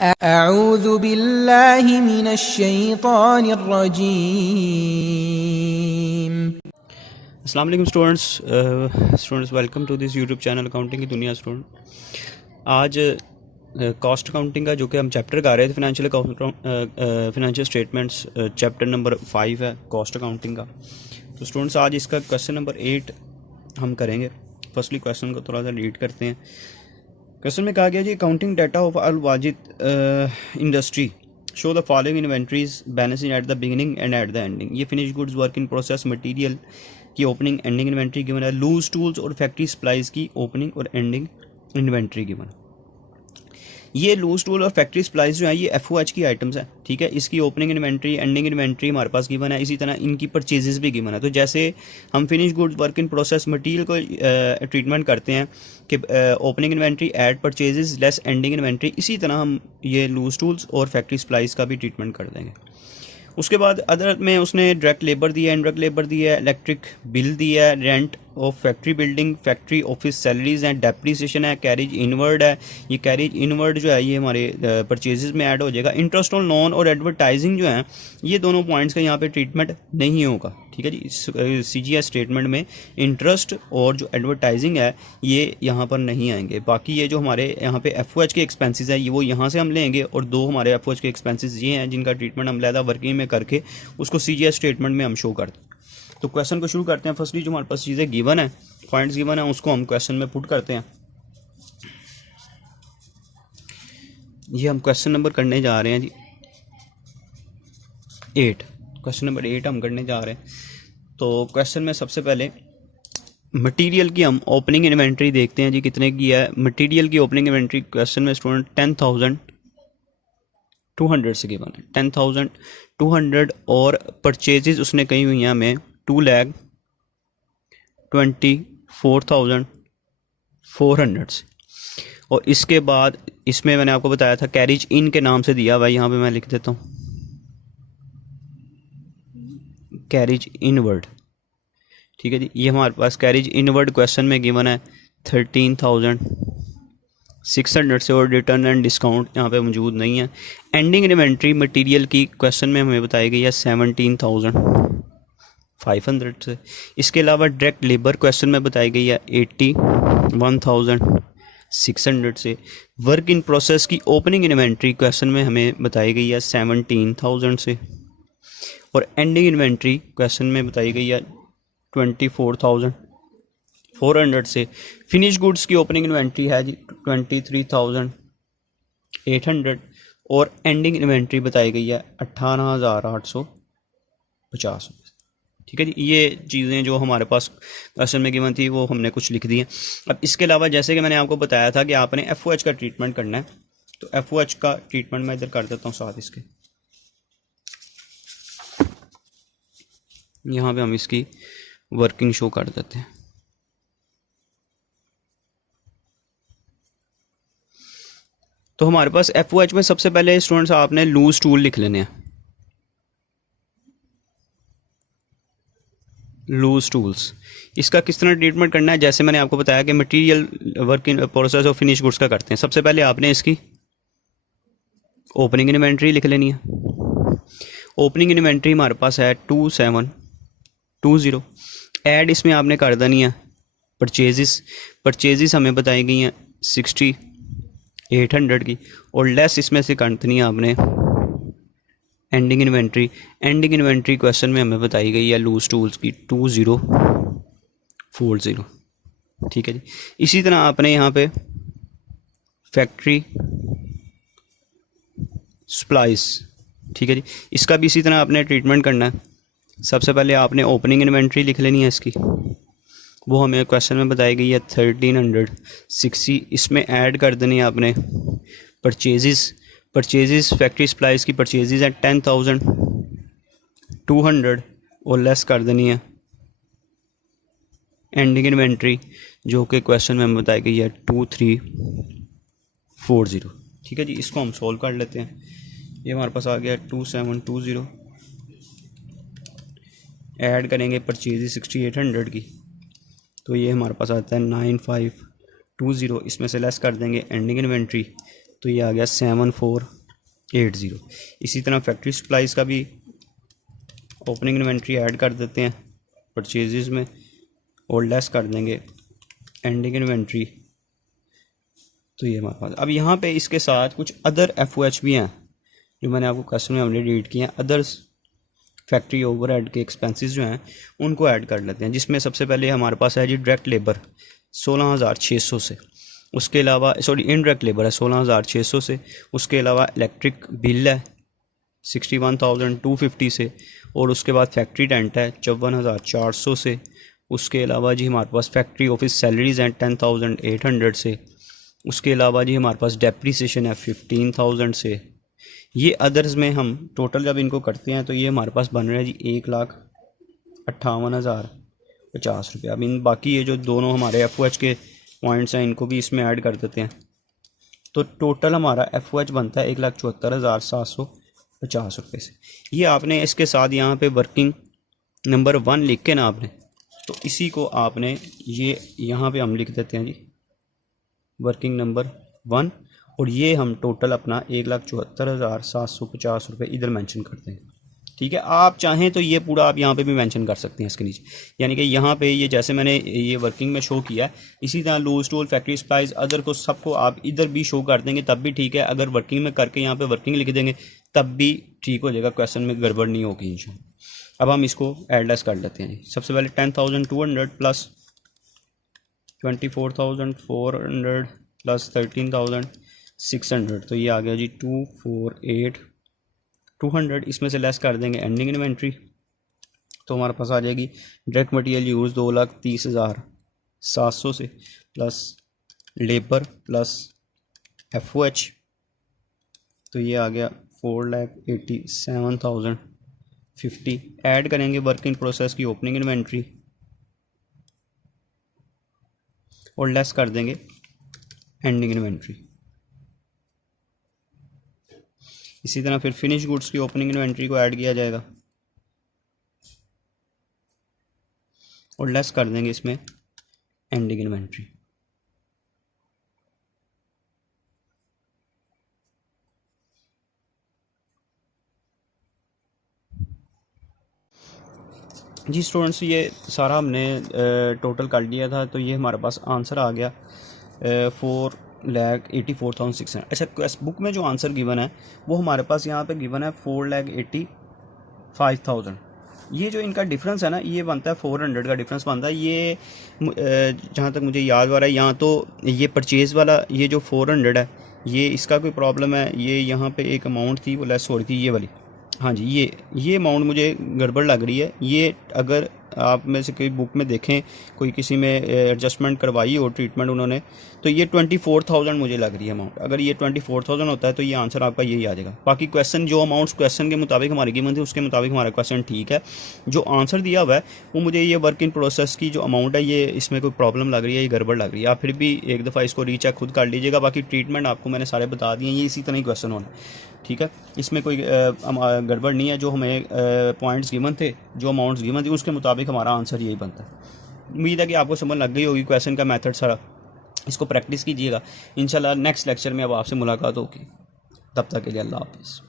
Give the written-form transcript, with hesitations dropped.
अऊज़ु बिल्लाहि मिनश्शैतानिर्रजीम। अस्सलाम वालेकुम students welcome to this YouTube channel accounting की दुनिया स्टूडेंट। आज कॉस्ट अकाउंटिंग का जो कि हम चैप्टर कर रहे थे फिनेंशियल स्टेटमेंट्स, चैप्टर नंबर 5 है कॉस्ट अकाउंटिंग का। तो स्टूडेंट्स आज इसका क्वेश्चन नंबर 8 हम करेंगे। फर्स्टली क्वेश्चन को थोड़ा सा रीड करते हैं। क्वेश्चन में कहा गया जी accounting data of Al Wajid industry show the following inventories balancing at the beginning and at the ending. ये finish goods work in process material की ओपनिंग एंडिंग इन्वेंट्री गिवन है। लूज टूल्स और फैक्ट्री सप्लाईज की opening और ending inventory given. ये loose tool और factory supplies जो है ये FOH की आइटम्स है, ठीक है। इसकी ओपनिंग इन्वेंट्री एंडिंग इन्वेंट्री हमारे पास गिवन है। इसी तरह इनकी परचेजेस भी गिवन है। तो जैसे हम finish goods work in process material को ट्रीटमेंट करते हैं कि opening inventory add purchases less ending inventory, इसी तरह हम ये लूज टूल्स और फैक्ट्री सप्लाईज का भी ट्रीटमेंट कर देंगे। उसके बाद अदर में उसने डायरेक्ट लेबर दिया है, इनडायरेक्ट लेबर दिया है, इलेक्ट्रिक बिल दिया है, rent of factory building, factory office salaries हैं, डेप्रीसिएशन है, कैरेज इनवर्ड है। ये कैरेज इनवर्ड जो है ये हमारे परचेजेस में ऐड हो जाएगा। इंटरेस्ट ऑन लोन और एडवर्टाइजिंग जो है ये दोनों पॉइंट्स का यहाँ पे ट्रीटमेंट नहीं होगा, ठीक है जी। CGS स्टेटमेंट में इंटरेस्ट और जो एडवर्टाइजिंग है ये यहाँ पर नहीं आएंगे। बाकी ये जो हमारे यहाँ पे FOH के एक्सपेंसेस है ये वो यहाँ से हम लेंगे, और दो हमारे FOH के एक्सपेंसेस ये हैं जिनका ट्रीटमेंट हम लैदा वर्किंग में करके उसको CGS स्टेटमेंट में हम शो करते हैं। तो क्वेश्चन को शुरू करते हैं। फर्स्टली जो हमारे पास चीज़ें गिवन है, पॉइंट्स गिवन है, उसको हम क्वेश्चन में पुट करते हैं। ये हम क्वेश्चन नंबर करने जा रहे हैं जी 8। क्वेश्चन नंबर 8 हम करने जा रहे हैं। तो क्वेश्चन में सबसे पहले मटेरियल की हम ओपनिंग इन्वेंट्री देखते हैं जी कितने की है। मटेरियल की ओपनिंग इन्वेंट्री क्वेश्चन में स्टूडेंट 10,200 से गिवन है। 10,200 और परचेजेस उसने कही हुई हैं हमें 2,24,400 से। और इसके बाद इसमें मैंने आपको बताया था कैरेज इन के नाम से दिया हुआ है, यहाँ पे मैं लिख देता हूँ कैरेज इनवर्ड, ठीक है जी। ये हमारे पास कैरेज इनवर्ड क्वेश्चन में गिवन है 13,600 से, और रिटर्न एंड डिस्काउंट यहाँ पे मौजूद नहीं है। एंडिंग इन्वेंट्री मटेरियल की क्वेश्चन में हमें बताई गई है 17,500 से। इसके अलावा डायरेक्ट लेबर क्वेश्चन में बताई गई है 81,600 से। वर्क इन प्रोसेस की ओपनिंग इन्वेंट्री क्वेश्चन में हमें बताई गई है 17,000 से, और एंडिंग इन्वेंट्री क्वेश्चन में बताई गई है 24,400 से। फिनिश गुड्स की ओपनिंग इन्वेंट्री है जी 23,800, और एंडिंग इन्वेंट्री बताई गई है 18,850, ठीक है जी। ये चीज़ें जो हमारे पास क्वेश्चन में गिवन थी वो हमने कुछ लिख दी हैं। अब इसके अलावा जैसे कि मैंने आपको बताया था कि आपने FOH का ट्रीटमेंट करना है, तो FOH का ट्रीटमेंट मैं इधर कर देता हूँ साथ इसके। यहाँ पे हम इसकी वर्किंग शो कर देते हैं। तो हमारे पास FOH में सबसे पहले स्टूडेंट्स आपने लूज टूल लिख लेने हैं। लूज टूल्स, इसका किस तरह ट्रीटमेंट करना है, जैसे मैंने आपको बताया कि मटेरियल वर्क इन प्रोसेस और फिनिश गुड्स का करते हैं। सबसे पहले आपने इसकी ओपनिंग इन्वेंट्री लिख लेनी है। ओपनिंग इन्वेंट्री हमारे पास है 2720। ऐड इसमें आपने कर देनी है परचेजेस हमें बताई गई हैं 60,800 की, और लेस इसमें से करनी है आपने ending inventory. Ending inventory question में हमें बताई गई है लूज टूल्स की 2040, ठीक है जी। इसी तरह आपने यहाँ पे फैक्ट्री सप्लाईज, ठीक है जी, इसका भी इसी तरह आपने ट्रीटमेंट करना है। सबसे पहले आपने ओपनिंग इन्वेंट्री लिख लेनी है इसकी, वो हमें क्वेश्चन में बताई गई है 1360। इसमें ऐड कर देनी है आपने परचेजेस फैक्ट्री सप्लाईज की परचेजेस है 10,200, और लेस कर देनी है एंडिंग इन्वेंट्री जो कि क्वेश्चन में हमें बताई गई है 2340, ठीक है जी। इसको हम सॉल्व कर लेते हैं। ये हमारे पास आ गया 2720, ऐड करेंगे परचेजेस 6800 की, तो ये हमारे पास आता है 9520। इसमें से लेस कर देंगे एंडिंग इन्वेंट्री तो ये आ गया 7480। इसी तरह फैक्ट्री सप्लाईज़ का भी ओपनिंग इन्वेंट्री ऐड कर देते हैं परचेजेस में और लेस कर देंगे एंडिंग इन्वेंट्री। तो ये हमारे पास अब यहाँ पे इसके साथ कुछ अदर FOH भी हैं जो मैंने आपको क्वेश्चन में हमने रीड किए हैं। अदर्स फैक्ट्री ओवरहेड के एक्सपेंसेस जो हैं उनको ऐड कर लेते हैं, जिसमें सबसे पहले हमारे पास है जी डायरेक्ट लेबर 16,600 से, उसके अलावा इनडायरेक्ट लेबर है 16,600 से, उसके अलावा इलेक्ट्रिक बिल है 61,250 से, और उसके बाद फैक्ट्री रेंट है 54,400 से, उसके अलावा जी हमारे पास फैक्ट्री ऑफिस सैलरीज़ हैं 10,800 से, उसके अलावा जी हमारे पास डेप्रीसिएशन है 15,000 से। ये अदर्स में हम टोटल जब इनको करते हैं तो ये हमारे पास बन रहा है जी 1,58,050 रुपये। अब इन बाकी ये जो दोनों हमारे FOH के पॉइंट्स हैं इनको भी इसमें ऐड कर देते हैं, तो टोटल हमारा FOH बनता है 1,74,750 रुपये से। ये आपने इसके साथ यहाँ पे वर्किंग नंबर 1 लिख के ना आपने, तो इसी को आपने ये यहाँ पे हम लिख देते हैं जी वर्किंग नंबर 1, और ये हम टोटल अपना 1,74,750 रुपये इधर मेंशन करते हैं। ठीक है, आप चाहें तो ये पूरा आप यहाँ पे भी मेंशन कर सकते हैं इसके नीचे, यानी कि यहाँ पे ये जैसे मैंने ये वर्किंग में शो किया है इसी तरह loose tool factory supplies other को सबको आप इधर भी शो कर देंगे तब भी ठीक है। अगर वर्किंग में करके यहाँ पे वर्किंग लिख देंगे तब भी ठीक हो जाएगा, क्वेश्चन में गड़बड़ नहीं होगी इंशाल्लाह। अब हम इसको एडलेस कर लेते हैं। सबसे पहले 10,200 प्लस 24,400 प्लस 13,600, तो ये आ गया जी 248,200। इसमें से लेस कर देंगे एंडिंग इन्वेंट्री, तो हमारे पास आ जाएगी डायरेक्ट मटेरियल यूज़ 2,30,700 से, प्लस लेबर प्लस FOH, तो ये आ गया 4,87,050। ऐड करेंगे वर्क इन प्रोसेस की ओपनिंग इन्वेंट्री और लेस कर देंगे एंडिंग इन्वेंट्री। इसी तरह फिर फिनिश गुड्स की ओपनिंग इन्वेंट्री को ऐड किया जाएगा और लेस कर देंगे इसमें एंडिंग इन्वेंट्री। जी स्टूडेंट्स, ये सारा हमने टोटल कर लिया था, तो ये हमारे पास आंसर आ गया 4,84,600। अच्छा, बुक में जो आंसर गिवन है वो हमारे पास यहाँ पे गिवन है 4,85,000। ये जो इनका डिफरेंस है ना ये बनता है 400 का डिफरेंस बनता है। ये जहाँ तक मुझे याद आ रहा है यहाँ तो ये परचेज़ वाला ये जो 400 है ये इसका कोई प्रॉब्लम है। ये यहाँ पे एक अमाउंट थी वो लेस हो रही थी ये वाली, हाँ जी ये अमाउंट मुझे गड़बड़ लग रही है। ये अगर आप में से कोई बुक में देखें कोई किसी में एडजस्टमेंट करवाई हो ट्रीटमेंट उन्होंने, तो ये 24,000 मुझे लग रही है अमाउंट। अगर ये 24,000 होता है तो ये आंसर आपका यही आ जाएगा। बाकी क्वेश्चन जो अमाउंट्स क्वेश्चन के मुताबिक हमारी गिवन थी उसके मुताबिक हमारा क्वेश्चन ठीक है। जो आंसर दिया हुआ है वो मुझे ये वर्क इन प्रोसेस की जो अमाउंट है ये इसमें कोई प्रॉब्लम लग रही है, ये गड़बड़ लग रही है। आप फिर भी एक दफ़ा इसको रीचेक खुद कर लीजिएगा। बाकी ट्रीटमेंट आपको मैंने सारे बता दिए, ये इसी तरह ही क्वेश्चन होना, ठीक है। इसमें कोई गड़बड़ नहीं है। जो हमें पॉइंट्स गिवन थे, जो अमाउंट्स गिवन थी उसके मुताबिक हमारा आंसर यही बनता है। उम्मीद है कि आपको समझ लग गई होगी क्वेश्चन का मेथड सारा। इसको प्रैक्टिस कीजिएगा। इंशाल्लाह नेक्स्ट लेक्चर में अब आपसे मुलाकात होगी। तब तक के लिए अल्लाह हाफ़िज़।